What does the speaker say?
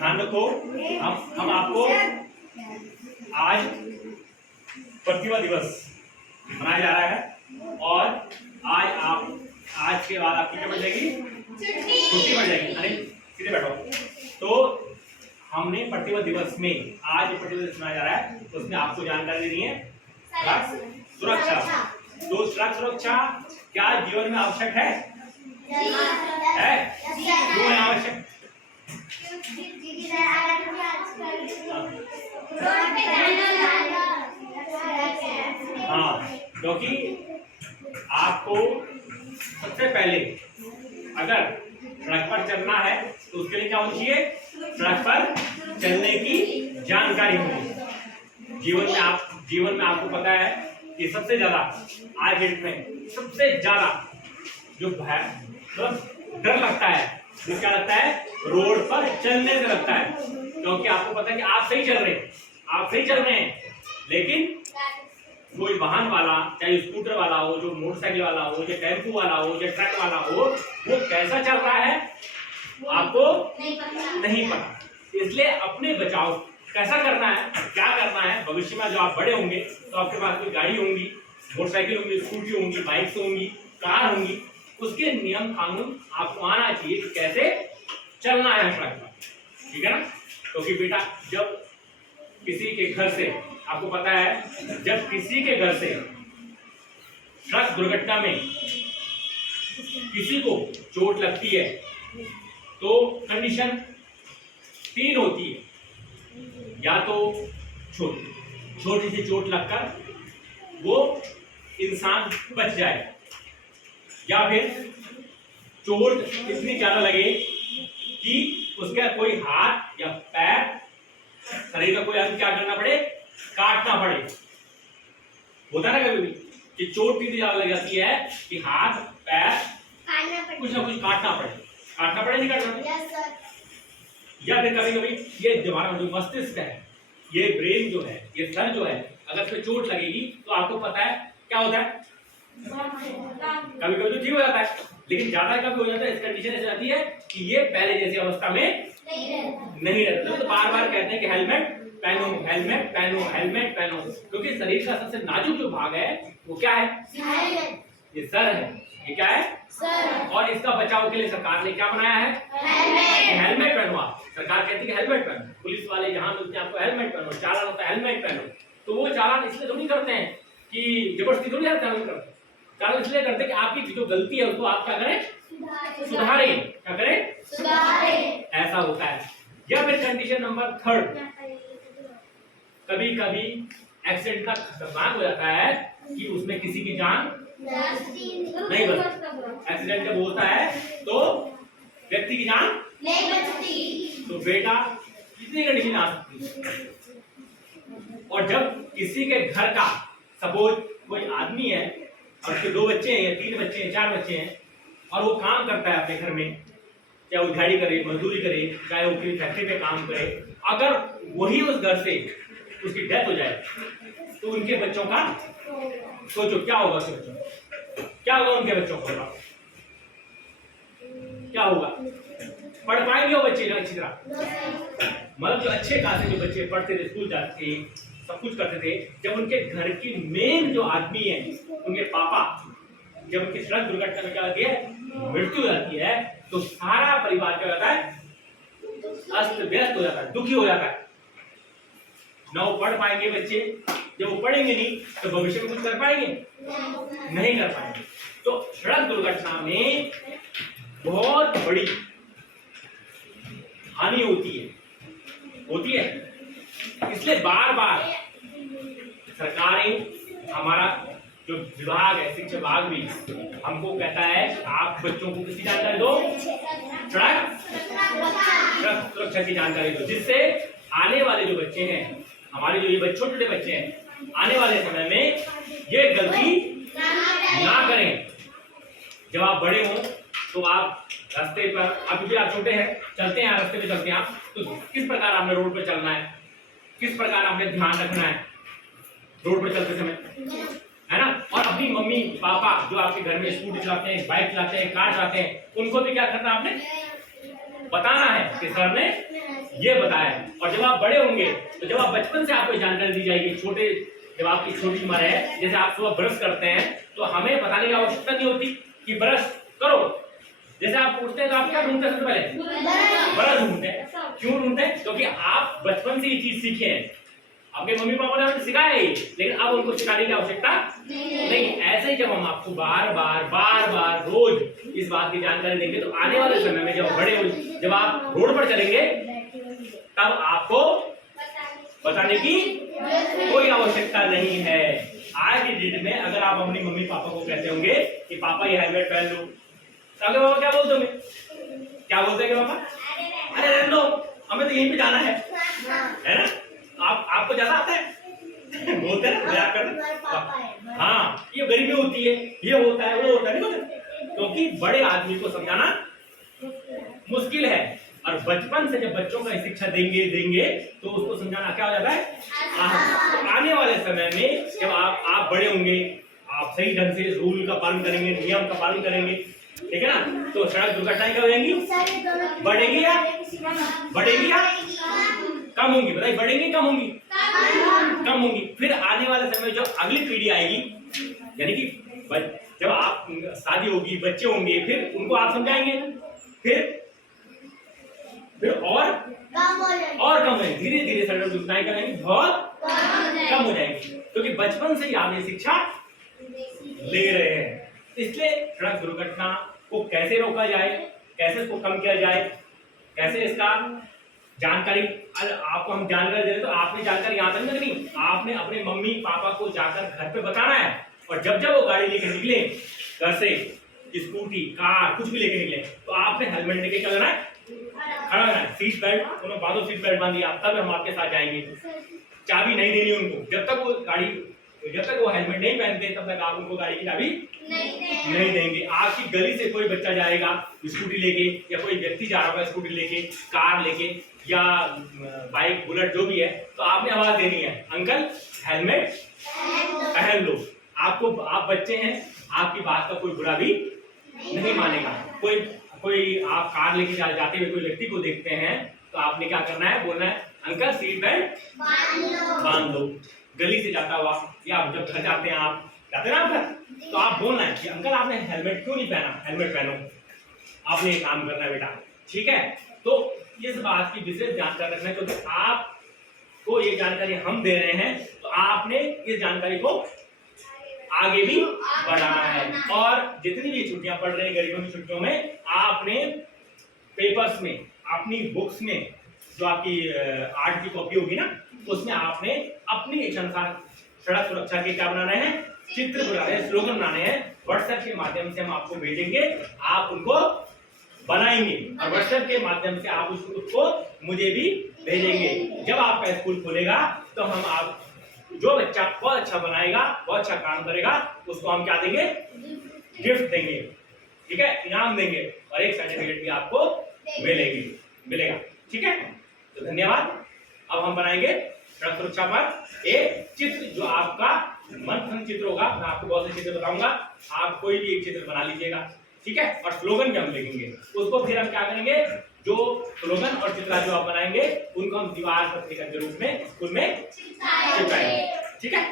ध्यान रखो, हम आपको आज प्रतिभा दिवस मनाया जा रहा है और आज के बाद आपकी क्या बढ़ जाएगी, छुट्टी बढ़ जाएगी। अरे सीधे बैठो। तो हमने प्रतिभा दिवस में आज प्रतिभा दिवस मनाया जा रहा है, तो उसमें आपको जानकारी देनी है सुरक्षा। तो सड़क सुरक्षा क्या जीवन में आवश्यक है? क्यों है आवश्यक? हाँ, क्योंकि आपको सबसे पहले अगर सड़क पर चलना है तो उसके लिए क्या होनी चाहिए? सड़क पर चलने की जानकारी होनी। जीवन में आपको पता है कि सबसे ज्यादा आज डेट में सबसे ज्यादा जो डर लगता है वो क्या लगता है? रोड पर चलने से लगता है, क्योंकि आपको पता है कि आप सही चल रहे हैं, लेकिन कोई वाहन वाला, चाहे स्कूटर वाला हो, जो मोटरसाइकिल वाला हो, जो टेम्पो वाला हो, जो ट्रक वाला हो, वो कैसा चल रहा है आपको नहीं पता। इसलिए अपने बचाव कैसा करना है, क्या करना है, भविष्य में जो आप बड़े होंगे तो आपके पास कोई गाड़ी होंगी, मोटरसाइकिल होंगी, स्कूटी होंगी, बाइक्स होंगी, कार होंगी, उसके नियम कानून आपको आना चाहिए कि कैसे चलना है सड़क पर, ठीक है ना? क्योंकि बेटा जब किसी के घर से, आपको पता है जब किसी के घर से सड़क दुर्घटना में किसी को चोट लगती है तो कंडीशन 3 होती है। या तो छोटी सी चोट लगकर वो इंसान बच जाए, या फिर चोट इतनी ज्यादा लगे कि उसका कोई हाथ या पैर, शरीर का कोई अंग क्या करना पड़े, काटना पड़े। होता है ना कभी भी कि चोट इतनी ज्यादा लग जाती है कि हाथ पैर कुछ ना कुछ काटना पड़े, नहीं काटना पड़े। या फिर कभी कभी ये हमारा जो मस्तिष्क है, ये ब्रेन जो है, ये सर जो है, अगर इसमें चोट लगेगी तो आपको पता है क्या होता है, कभी कभी तो ठीक हो जाता है, लेकिन ज्यादा कभी हो जाता है। इस कंडीशन ऐसी आती है कि ये पहले जैसी अवस्था में नहीं रहता। तो बार बार कहते हैं कि हेलमेट पहनो, हेलमेट पहनो, हेलमेट पहनो, क्योंकि शरीर का सबसे नाजुक जो भाग है वो क्या है? ये सर है। ये क्या है? सर। और इसका बचाव के लिए सरकार ने क्या बनाया है? हेलमेट पहनवा। सरकार कहती है हेलमेट पहनो, पुलिस वाले जहां मिलते हैं आपको हेलमेट पहनो, चालान होता है हेलमेट पहनो। तो वो चालान इसलिए तो नहीं करते हैं कि जबरदस्ती थोड़ी चालान करते, चालान इसलिए करते कि आपकी जो गलती है उसको आप क्या करें? सुधारें। क्या करें? सुधारें। ऐसा होता है। या फिर कंडीशन नंबर 3, कभी कभी एक्सीडेंट का खतरनाक हो जाता है कि उसमें किसी की जान नहीं बचती। एक्सीडेंट जब होता है तो व्यक्ति की जान नहीं बचती। तो बेटा कितनी कंडीशन आ सकती है। और जब किसी के घर का, सपोज कोई आदमी है और उसके 2 बच्चे हैं या 3 बच्चे हैं, 4 बच्चे हैं, और वो काम करता है अपने घर में, चाहे वो दिहाड़ी करे, मजदूरी करे, चाहे वो किसी फैक्ट्री पे काम करे, अगर वही उस घर से उसकी डेथ हो जाए तो उनके बच्चों का सोचो क्या होगा? क्या होगा उनके बच्चों को? क्या होगा? पढ़ पाएंगे वो बच्चे अच्छी तरह? मतलब जो अच्छे खासे जो बच्चे पढ़ते थे, स्कूल जाते थे, सब कुछ करते थे, जब उनके घर की मेन जो आदमी है, उनके पापा, जब उनकी सड़क दुर्घटना में क्या होती है, मृत्यु हो जाती है, तो सारा परिवार क्या होता है? अस्त व्यस्त हो जाता है, दुखी हो जाता है। ना वो पढ़ पाएंगे बच्चे, जब वो पढ़ेंगे नहीं तो भविष्य में कुछ कर पाएंगे? नहीं कर पाएंगे। तो सड़क दुर्घटना में बहुत बड़ी हानि होती है। इसलिए बार बार सरकारें, हमारा जो विभाग है, शिक्षा विभाग भी हमको कहता है आप बच्चों को किसी जानकारी दो, सड़क सुरक्षा की जानकारी दो, जिससे आने वाले जो बच्चे हैं, हमारे जो ये छोटे बच्चे हैं, आने वाले समय में ये गलती ना करें। जब आप बड़े हो तो आप रास्ते पर, अभी भी आप छोटे हैं, चलते हैं रास्ते पे चलते हैं आप, तो किस प्रकार आपने रोड पर चलना है, किस प्रकार आपने ध्यान रखना है रोड पर चलते समय, है ना? और अपनी मम्मी पापा जो आपके घर में स्कूटी चलाते हैं, बाइक चलाते हैं, कार चलाते हैं, उनको भी क्या करना आपने? बताना है कि सर ने ये बताया है। और जब आप बड़े होंगे तो जब आप बचपन से आपको जानकारी दी जाएगी, जब आपकी छोटी उम्र है, जैसे आप सुबह ब्रश करते हैं तो हमें बताने की आवश्यकता नहीं होती कि ब्रश करो। जैसे आप उठते हैं तो आप क्या ढूंढते हैं? सबसे पहले ब्रश ढूंढते हैं। क्यों ढूंढते हैं? क्योंकि आप बचपन से ये चीज सीखे हैं, आपके मम्मी पापा ने आपको सिखाया है, लेकिन अब उनको सिखाने की आवश्यकता नहीं। ऐसे ही जब हम आपको बार बार रोज इस बात की जानकारी देंगे तो आने वाले समय में जब बड़े हो, जब आप रोड पर चलेंगे तब आपको बताने की कोई आवश्यकता नहीं है। आज की डेट में अगर आप अपनी मम्मी पापा को कहते होंगे कि पापा ये हेलमेट पहन लो, तो अगर पापा क्या बोलते होंगे? क्या बोलते हैं पापा? अरे रहने दो, हमें तो यहीं पे जाना है ना? आपको ज्यादा आता है? बोलते हैं ना, मजाक करते। हाँ, ये गरीबी होती है, ये होता है, वो होता है, नहीं होता, क्योंकि बड़े आदमी को समझाना मुश्किल है। और बचपन से जब बच्चों का शिक्षा देंगे तो उसको समझाना क्या हो जाता है? आने वाले समय में जब आप बड़े होंगे, आप सही ढंग से रूल का पालन करेंगे, नियम का पालन करेंगे, ठीक है ना, तो सड़क दुर्घटनाएं क्या हो जाएंगी? बढ़ेगी या कम होंगी? बताइए, बढ़ेंगी कम होंगी? कम होंगी। फिर आने वाले समय में जब अगली पीढ़ी आएगी, यानी कि जब आप शादी होगी, बच्चे होंगे, फिर उनको आप समझाएंगे, फिर और कम हो जाएंगे। धीरे धीरे सड़क दुर्घटनाएं कराएंगे, बहुत कम हो जाएंगी, क्योंकि बचपन से ही आप ये शिक्षा ले रहे हैं। इसलिए सड़क दुर्घटना को कैसे रोका जाए, कैसे इसको कम किया जाए, कैसे इसका जानकारी आपको हम जानकारी दे रहे, तो आपने जानकारी यहाँ तक नहीं, आपने अपने मम्मी पापा को जाकर घर पे बताना है। और जब वो गाड़ी लेकर निकले घर से, स्कूटी, कार, कुछ भी लेके निकले, तो आपने हेलमेट लेके चलना है, खड़ा रहना है, सीट बेल्ट उन्होंने बांधो, सीट बेल्ट बांधी, आप तब हम आपके साथ जाएंगे। चाबी नहीं देनी उनको, जब तक वो हेलमेट नहीं पहनते तब तक आप उनको गाड़ी की चाबी नहीं देंगे। आपकी गली से कोई बच्चा जाएगा स्कूटी लेके, या कोई व्यक्ति जा रहा होगा स्कूटी लेके, कार लेके, या बाइक, बुलेट, जो भी है, तो आपने आवाज देनी है, अंकल हेलमेट पहन लो। आप बच्चे हैं, आपकी बात का कोई बुरा भी नहीं मानेगा। कोई आप कार लेके जाते हुए कोई व्यक्ति को देखते हैं तो आपने क्या करना है? बोलना है, अंकल सीट बेल्ट बांध लो। गली से जाता हुआ, या जब घर जाते हैं, आप जाते हैं ना आप घर, तो आप बोलना है कि अंकल आपने हेलमेट क्यों नहीं पहना? हेलमेट पहनो, आपने ये काम करना है बेटा, ठीक है। तो इस बात की विशेष जानकारी रखना है, क्योंकि आपको ये जानकारी हम दे रहे हैं, तो आपने इस जानकारी को आगे भी बढ़ाना है। और जितनी भी छुट्टियां पड़ रही हैं गरीबों की छुट्टियों में, आपने पेपर्स में, अपनी बुक्स में, जो आपकी आर्ट की कॉपी होगी ना, उसमें आपने अपनी इच्छानुसार सड़क सुरक्षा के क्या बनाने हैं? चित्र बनाने हैं, स्लोगन बनाने हैं। व्हाट्सएप के माध्यम से हम आपको भेजेंगे, आप उनको बनाएंगे, और व्हाट्सएप के माध्यम से आप उसको मुझे भी भेजेंगे। जब आपका स्कूल खुलेगा तो हम आप जो बच्चा बहुत अच्छा बनाएगा, बहुत अच्छा काम करेगा, उसको हम क्या देंगे? गिफ्ट देंगे, ठीक है, इनाम देंगे, और एक सर्टिफिकेट भी आपको मिलेगा, ठीक है। तो धन्यवाद। अब हम बनाएंगे सड़क सुरक्षा पर एक चित्र, जो आपका मनपसंद चित्र होगा। मैं आपको बहुत से चित्र बताऊंगा, आप कोई भी एक चित्र बना लीजिएगा, ठीक है। और स्लोगन भी हम लिखेंगे, उसको फिर हम क्या करेंगे? जो स्लोगन और चित्र जो आप बनाएंगे उनको हम दीवार पत्रिका के रूप में स्कूल में चिपकाएंगे, ठीक है।